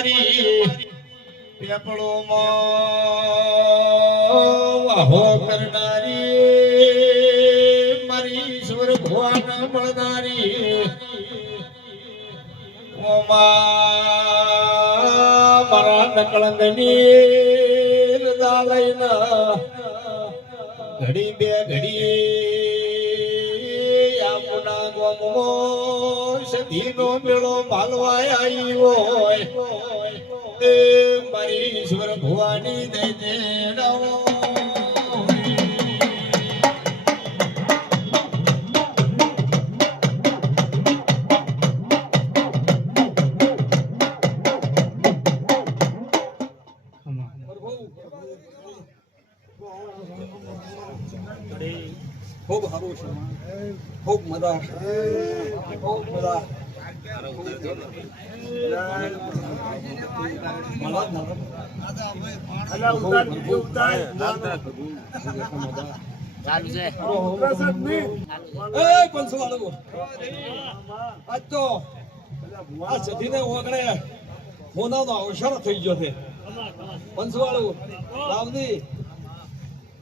મારી પેપળો વાહો કરનારી મારી ઈશ્વર ભગવાન મળનારી મારા નકળંગની દાલઈના ઘડી બે ઘડી આપના ગોમો સધીનો મેળો માલવાય આવ્યો હોય મારી ઈશ્વર ભવાની દઈ દેડાવો ખૂબ સારું છે ખૂબ મજા ખૂબ મજા અવસર થઈ ગયો છે પંચવાળું રામજી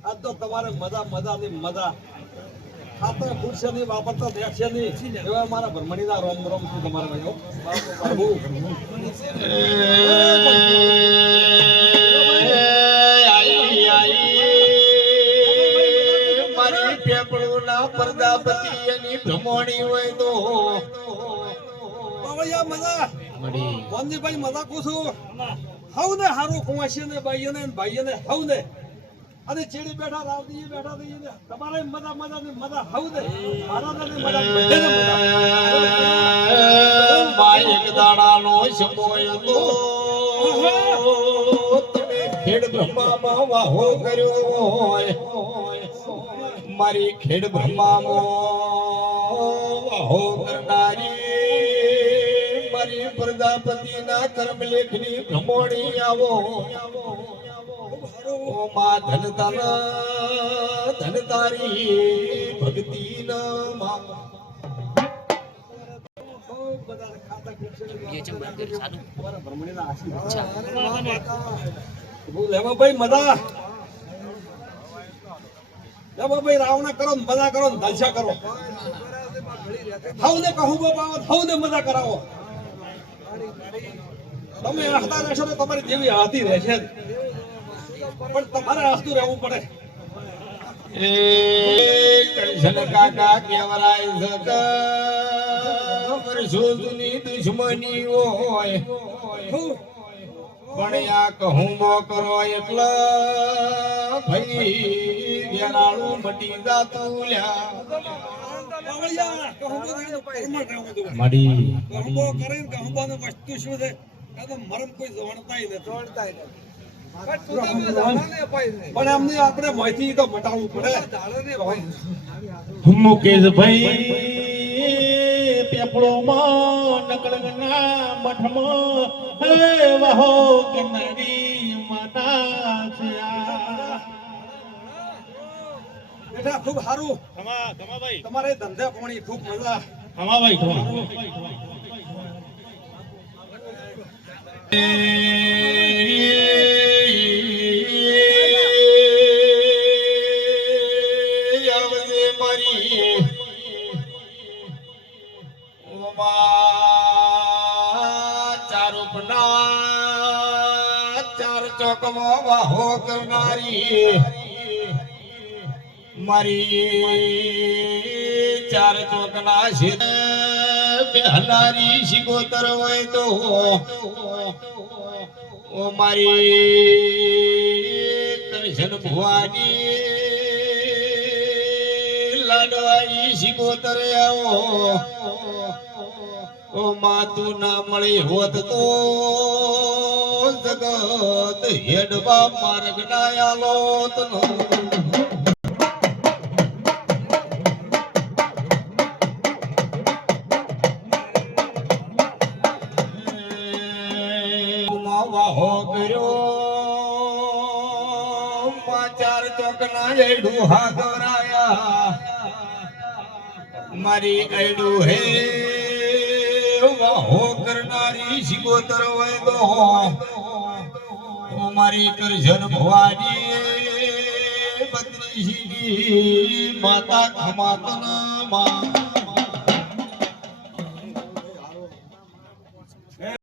આજ તો તમારે મજા મજાની મજા આ તો ખુરશી ની વાપરતા દેખશે નહીં એવા મારા ભરમણી ના રોમ રોમ છું તમારા ભાઈઓ મારી પેપળું ના પ્રજાપતિ એની ભ્રમણી હોય તો મજા મોનજીભાઈ મજા પૂછું હવ ને હારું કુંવાસી ને ભાઈ ને હવ ને અને ચેડી બેઠા રાવજી બેઠા થઈ ને તમારે મજા મજા ની મજા હવ ને મારા ને મજા બધે બાઈ એક દાડાનો સમય તો તમે ખેડ બ્રહ્મામાં વાહો કર્યો હોય મારી ખેડ બ્રહ્મામાં વાહો કરનારી મારી પ્રજાપતિના કર્મ લેખની ભ્રમણી આવો માં ધન તારી ભક્તિ ભાઈ મજા ભાઈ રાવણા કરો મજા કરો દલસા કરો હવને કહું બાબા હવને મજા કરાવો તમે હસતા રહેશો તો તમારી જેવી હાથી રહેશે પણ તમારે હસતું રહેવું પડે એ કૃષ્ણ કાકા કેવરાય સક વર્ષો જૂની દુશ્મની હોય પણ આ કહું મો કરો એટલા ભાઈ ઘેરાળું મટી જાતું લ્યા મડી કહુંબો કરે કહુંબાનો વસ્તુ શું છે મરમ કોઈ જોણતાય નથી પણ એમને આપણે માહિતી તો મટાડવું પડે મુકેશભાઈ પેપળો માં નકળગના મઠમાં હે વહો કિનારી માતા બેટા ખૂબ સારું તમારે ધંધા પાણી ખૂબ મજા ચાર ચોકમાં વાહો કરનારી મારી ચાર ચોકના શિર બેહનારી શિકોતર હોય તો ઓ મારી કૃષ્ણ ભુવાની લાડવાની શિકોતર આવો ઓ માતું ના મળી હોત તો જગત હેડવા માર્ગ ના આલોત નો વાહો કર્યો ચાર ચોકના એડું હાથરાયા મારી એડું હે વાહો કરનારી સિગોતર હોય તો મારી કરજન ભવાની બત્રીસી માતા ખમાતન માં